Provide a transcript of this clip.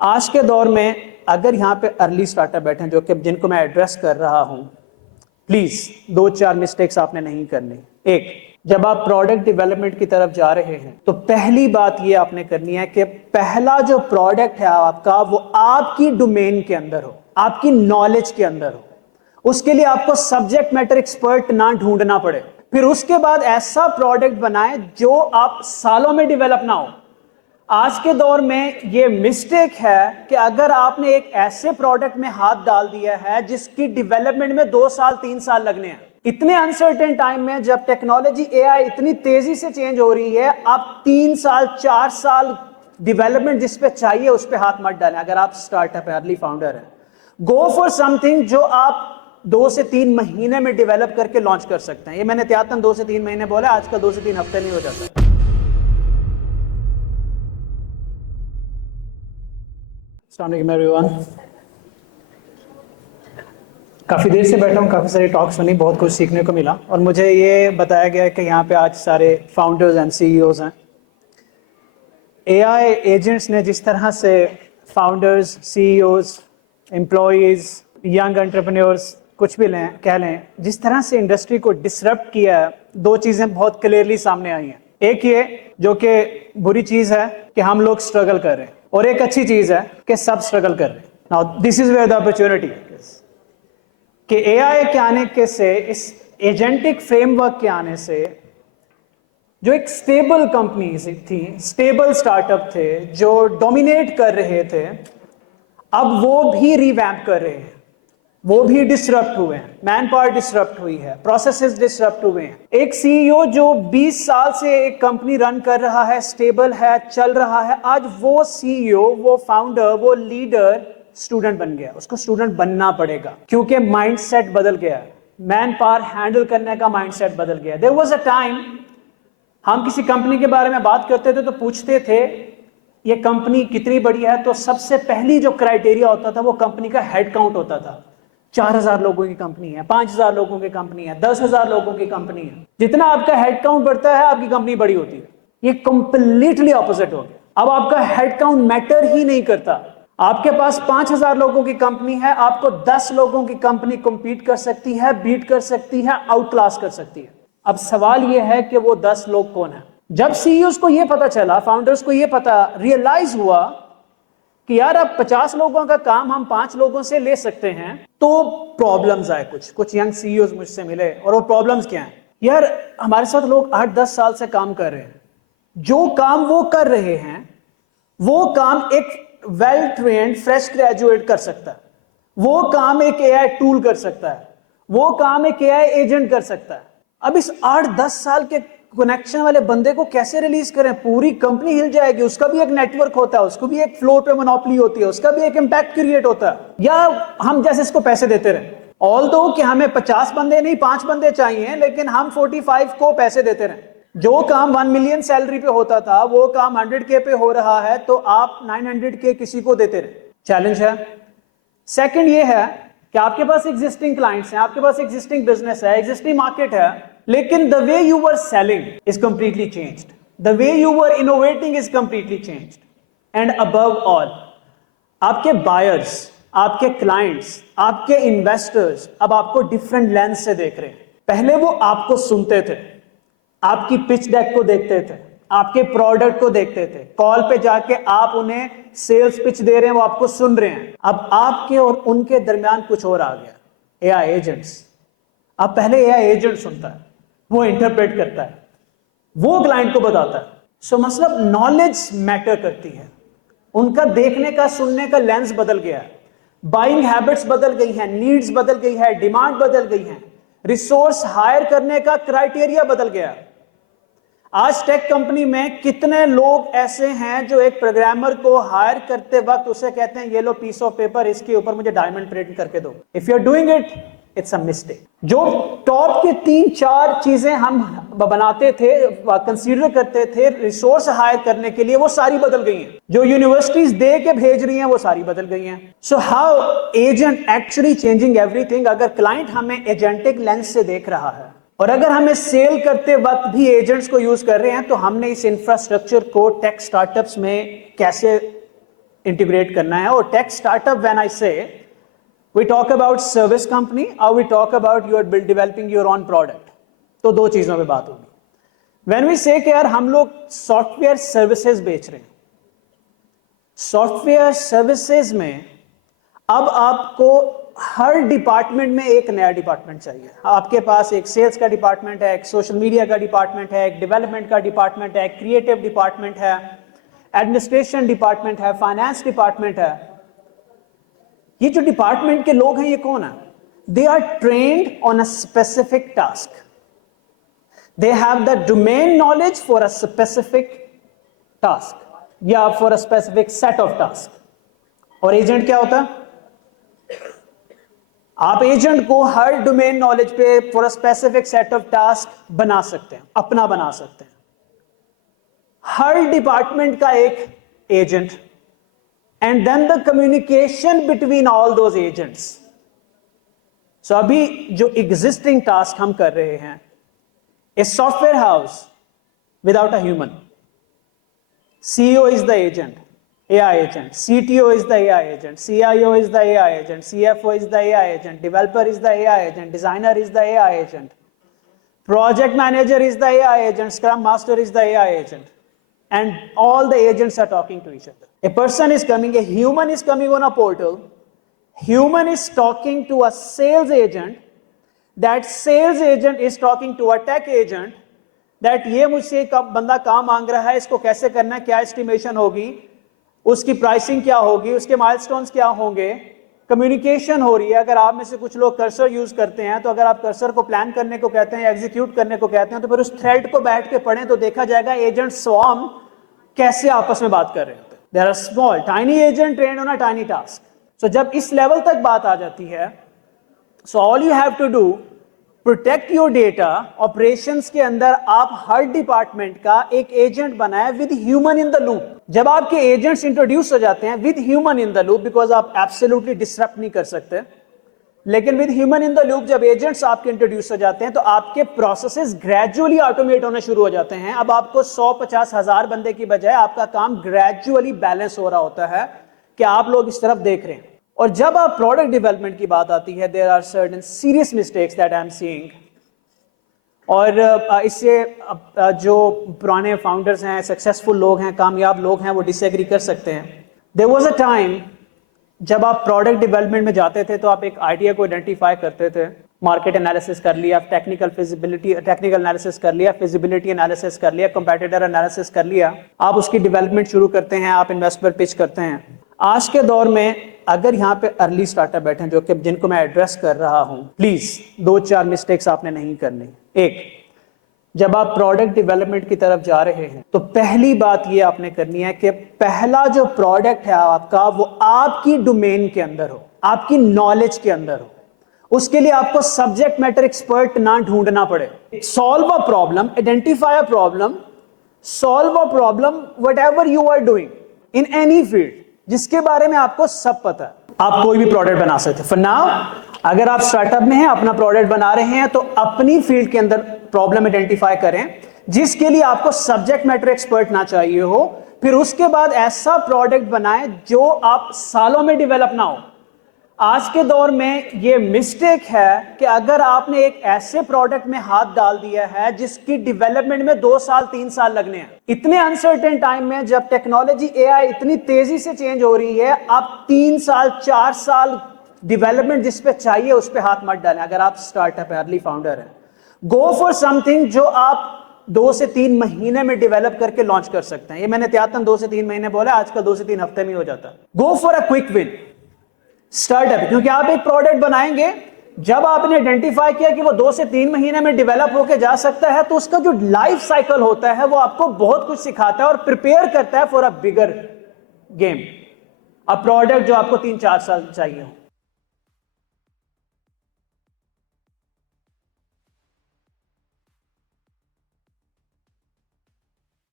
आज के दौर में अगर यहाँ पे अर्ली स्टार्टअप बैठे हैं जो कि जिनको मैं एड्रेस कर रहा हूँ, प्लीज 2-4 मिस्टेक्स आपने नहीं करनी। एक, जब आप प्रोडक्ट डेवलपमेंट की तरफ जा रहे हैं तो पहली बात ये आपने करनी है कि पहला जो प्रोडक्ट है आपका वो आपकी डोमेन के अंदर हो, आपकी नॉलेज के अंदर हो। उसके लिए आपको सब्जेक्ट मैटर एक्सपर्ट ना ढूंढना पड़े। फिर उसके बाद ऐसा प्रोडक्ट बनाएं जो आप सालों में डेवलप ना हो। आज के दौर में ये मिस्टेक है कि अगर आपने एक ऐसे प्रोडक्ट में हाथ डाल दिया है जिसकी डेवलपमेंट में 2 साल 3 साल लगने हैं, इतने अनसर्टेन टाइम में जब टेक्नोलॉजी एआई इतनी तेजी से चेंज हो रही है, आप 3 साल 4 साल डेवलपमेंट जिस पे चाहिए उस पे हाथ मत डालें। अगर आप स्टार्टअप है, अर्ली फाउंडर है, गो फॉर समथिंग जो आप 2 से 3 महीने में डेवलप करके लॉन्च कर सकते हैं। ये मैंने त्यातन 2 से 3 महीने बोला, आजकल 2 से 3 हफ्ते नहीं हो जाता। एवरीवन, काफ़ी देर से बैठा हूँ, काफ़ी सारी टॉक्स सुनी, बहुत कुछ सीखने को मिला और मुझे ये बताया गया कि यहाँ पे आज सारे फाउंडर्स एंड सीईओज हैं। एआई एजेंट्स ने जिस तरह से founders, CEOs, employees, young entrepreneurs, कुछ भी लें कह लें, जिस तरह से इंडस्ट्री को डिसरप्ट किया है, 2 चीज़ें बहुत क्लियरली सामने आई हैं। एक ये जो कि बुरी चीज़ है कि हम लोग स्ट्रगल कर रहे हैं, और एक अच्छी चीज़ है कि सब स्ट्रगल कर रहे हैं। Now this is where the opportunity कि एआई के आने के से, इस एजेंटिक फ्रेमवर्क के आने से, जो एक स्टेबल कंपनी थी, स्टेबल स्टार्टअप थे जो डोमिनेट कर रहे थे, अब वो भी रिवैम्प कर रहे हैं, वो भी डिसरप्ट हुए हैं। मैन पावर डिसरप्ट हुई है, प्रोसेसेस डिसरप्ट हुए हैं। एक सीईओ जो 20 साल से एक कंपनी रन कर रहा है, स्टेबल है, चल रहा है, आज वो सीईओ, वो फाउंडर, वो लीडर स्टूडेंट बन गया। उसको स्टूडेंट बनना पड़ेगा क्योंकि माइंडसेट बदल गया, मैन पावर हैंडल करने का माइंडसेट बदल गया। देयर वाज अ टाइम हम किसी कंपनी के बारे में बात करते थे तो पूछते थे ये कंपनी कितनी बड़ी है, तो सबसे पहली जो क्राइटेरिया होता था वो कंपनी का हेड काउंट होता था। 4000 लोगों की कंपनी है, 5000 लोगों की कंपनी है, 10,000 लोगों की कंपनी है। जितना आपका हेड काउंट बढ़ता है आपकी कंपनी बड़ी होती है। ये कंप्लीटली ऑपोजिट हो गया। अब आपका हेड काउंट मैटर ही नहीं करता। आपके पास 5000 लोगों की कंपनी है, आपको 10 लोगों की कंपनी कम्पीट कर सकती है, बीट कर सकती है, आउट क्लास कर सकती है। अब सवाल यह है कि वो 10 लोग कौन है। जब सीईओ को यह पता चला, फाउंडर्स को यह पता रियलाइज हुआ कि यार अब 50 लोगों का काम हम 5 लोगों से ले सकते हैं, तो प्रॉब्लम्स आए। कुछ यंग सीईओज मुझसे मिले और वो प्रॉब्लम्स क्या हैं? यार हमारे साथ लोग 8-10 साल से काम कर रहे हैं, जो काम वो कर रहे हैं वो काम एक वेल ट्रेन्ड फ्रेश ग्रेजुएट कर सकता है, वो काम एक एआई टूल कर सकता है, वो काम एक एआई एजेंट कर सकता है। अब इस 8-10 साल के कनेक्शन वाले बंदे को कैसे रिलीज करें? पूरी कंपनी हिल जाएगी। उसका भी एक नेटवर्क होता है, उसको भी एक फ्लोर पे मोनोपोली होती है, उसका भी एक इम्पैक्ट क्रिएट होता है। या हम जैसे इसको पैसे देते रहे, ऑल्दो कि हमें 50 बंदे नहीं 5 बंदे चाहिए, लेकिन हम 45 को पैसे देते रहे। जो काम 1 मिलियन सैलरी पे होता था वो काम 100K पे हो रहा है, तो आप 900K किसी को देते रहे। चैलेंज है। सेकंड ये है कि आपके पास एग्जिस्टिंग क्लाइंट्स हैं, आपके पास एग्जिस्टिंग बिजनेस है, एग्जिस्टिंग मार्केट है, लेकिन the way you were selling is completely changed, the way you were innovating is completely changed, and above all आपके बायर्स, आपके क्लाइंट्स, आपके इन्वेस्टर्स अब आपको डिफरेंट लेंस से देख रहे हैं। पहले वो आपको सुनते थे, आपकी पिच डेक को देखते थे, आपके प्रोडक्ट को देखते थे, कॉल पे जाके आप उन्हें सेल्स पिच दे रहे हैं, वो आपको सुन रहे हैं। अब आपके और उनके दरमियान कुछ और आ गया, एआई एजेंट्स। अब पहले एआई एजेंट सुनता है, वो इंटरप्रेट करता है, वो क्लाइंट को बताता है। सो मतलब नॉलेज मैटर करती है, उनका देखने का, सुनने का लेंस बदल गया है, बाइंग हैबिट्स बदल गई हैं, नीड्स बदल गई है, डिमांड बदल गई है, रिसोर्स हायर करने का क्राइटेरिया बदल गया। आज टेक कंपनी में कितने लोग ऐसे हैं जो एक प्रोग्रामर को हायर करते वक्त उसे कहते हैं ये लो पीस ऑफ पेपर, इसके ऊपर मुझे डायमंड प्रिंट करके दो। If you are doing it, it's a mistake. जो टॉप के 3-4 चीजें हम बनाते थे, कंसीडर करते थे रिसोर्स हायर करने के लिए, वो सारी बदल गई हैं। जो यूनिवर्सिटीज दे के भेज रही हैं वो सारी बदल गई हैं। So how agent actually changing everything. अगर क्लाइंट हमें एजेंटिक लेंस से देख रहा है और अगर हमें सेल करते वक्त भी एजेंट्स को यूज कर रहे हैं, तो हमने इस इंफ्रास्ट्रक्चर को टेक स्टार्टअप्स में कैसे इंटीग्रेट करना है। और tech startup, when I say we talk about service company और we talk about your developing your own product, तो दो चीजों पे बात होगी। व्हेन वी से कि यार हम लोग सॉफ्टवेयर सर्विसेज बेच रहे हैं, सॉफ्टवेयर सर्विसेज में अब आपको हर डिपार्टमेंट में एक नया डिपार्टमेंट चाहिए। आपके पास एक सेल्स का डिपार्टमेंट है, एक सोशल मीडिया का डिपार्टमेंट है, एक डेवलपमेंट का डिपार्टमेंट है, एक क्रिएटिव डिपार्टमेंट है, एडमिनिस्ट्रेशन डिपार्टमेंट है, फाइनेंस डिपार्टमेंट है। ये जो डिपार्टमेंट के लोग हैं ये कौन है? They are trained on a specific task, they have the domain knowledge for a specific task या for a specific set of task. और एजेंट क्या होता है? आप एजेंट को हर डोमेन नॉलेज पे for a specific set of task बना सकते हैं, अपना बना सकते हैं। हर डिपार्टमेंट का एक agent and then the communication between all those agents. So अभी जो एग्जिस्टिंग टास्क हम कर रहे हैं, a software house without a human, CEO is the agent, AI agent, CTO is the AI agent, CIO is the AI agent, CFO is the AI agent, developer is the AI agent, designer is the AI agent, project manager is the AI agent, scrum master is the AI agent, and all the agents are talking to each other. A person is coming, a human is coming on a portal, human is talking to a sales agent, that sales agent is talking to a tech agent, that ये मुझसे एक बंदा काम मांग रहा है, इसको कैसे करना है, क्या एस्टिमेशन होगी, उसकी प्राइसिंग क्या होगी, उसके माइलस्टोन्स क्या होंगे, कम्युनिकेशन हो रही है। अगर आप में से कुछ लोग कर्सर यूज करते हैं, तो अगर आप कर्सर को प्लान करने को कहते हैं, एग्जीक्यूट करने को कहते हैं, तो फिर उस थ्रेड को बैठ के पढ़ें तो देखा जाएगा एजेंट स्वॉर्म कैसे आपस में बात कर रहे होते हैं। There are small tiny agent trained on a tiny task. So जब इस लेवल तक बात आ जाती है, so all you have to do, protect your data. Operations के अंदर आप हर डिपार्टमेंट का एक एजेंट बनाए with human in the loop. जब आपके एजेंट्स इंट्रोड्यूस हो जाते हैं with human in the loop, because आप एब्सोल्युटली डिसरप्ट नहीं कर सकते, लेकिन with human in the loop जब एजेंट्स आपके इंट्रोड्यूस हो जाते हैं तो आपके प्रोसेसेस ग्रेजुअली ऑटोमेट होने शुरू हो जाते हैं। अब आपको 100-50,000 बंदे की बजाय आपका काम ग्रेजुअली बैलेंस हो रहा होता है कि आप लोग इस तरफ देख रहे हैं। और जब आप प्रोडक्ट डेवलपमेंट की बात आती है, there are certain serious mistakes that I am seeing. और इससे जो पुराने फाउंडर्स हैं, सक्सेसफुल लोग हैं, कामयाब लोग हैं, वो डिसएग्री कर सकते हैं। देयर वाज अ टाइम जब आप प्रोडक्ट डेवलपमेंट में जाते थे तो आप एक आइडिया को आइडेंटिफाई करते थे, मार्केट एनालिसिस कर लिया, टेक्निकल एनालिसिस कर लिया, फिजिबिलिटी एनालिसिस कर लिया, कंपेटिटर एनालिसिस कर लिया, आप उसकी डेवलपमेंट शुरू करते हैं, आप इन्वेस्टर पिच करते हैं। आज के दौर में अगर यहाँ पे अर्ली स्टार्टअप बैठे हैं, जो कि जिनको मैं एड्रेस कर रहा हूं, प्लीज 2-4 मिस्टेक्स आपने नहीं करनी। एक, जब आप प्रोडक्ट डेवलपमेंट की तरफ जा रहे हैं तो पहली बात ये आपने करनी है कि पहला जो प्रोडक्ट है आपका वो आपकी डोमेन के अंदर हो, आपकी नॉलेज के अंदर हो। उसके लिए आपको सब्जेक्ट मैटर एक्सपर्ट ना ढूंढना पड़े। Solve a problem, identify a problem, solve a problem whatever you are doing in any field, जिसके बारे में आपको सब पता है, आप कोई भी प्रोडक्ट बना सकते हैं। फॉर नाउ अगर आप स्टार्टअप में हैं, अपना प्रोडक्ट बना रहे हैं, तो अपनी फील्ड के अंदर प्रॉब्लम आइडेंटिफाई करें जिसके लिए आपको सब्जेक्ट मैटर एक्सपर्ट ना चाहिए हो। फिर उसके बाद ऐसा प्रोडक्ट बनाएं जो आप सालों में डेवलप ना हो। आज के दौर में यह मिस्टेक है कि अगर आपने एक ऐसे प्रोडक्ट में हाथ डाल दिया है जिसकी डेवलपमेंट में 2 साल 3 साल लगने हैं, इतने अनसर्टेन टाइम में जब टेक्नोलॉजी AI इतनी तेजी से चेंज हो रही है, आप 3 साल 4 साल डेवलपमेंट जिस पे चाहिए उस पे हाथ मत डालें। अगर आप स्टार्टअप है, अर्ली फाउंडर है, गो फॉर समथिंग जो आप 2 से 3 महीने में डेवलप करके लॉन्च कर सकते हैं। ये मैंने त्यातन 2 से 3 महीने बोला, आजकल 2 से 3 हफ्ते में हो जाता है। Go for a quick win startup, क्योंकि आप एक प्रोडक्ट बनाएंगे, जब आपने आइडेंटिफाई किया कि वो 2 से 3 महीने में डेवलप होकर जा सकता है, तो उसका जो लाइफ साइकिल होता है वो आपको बहुत कुछ सिखाता है और प्रिपेयर करता है for a bigger game, a product जो आपको 3-4 साल चाहिए हो।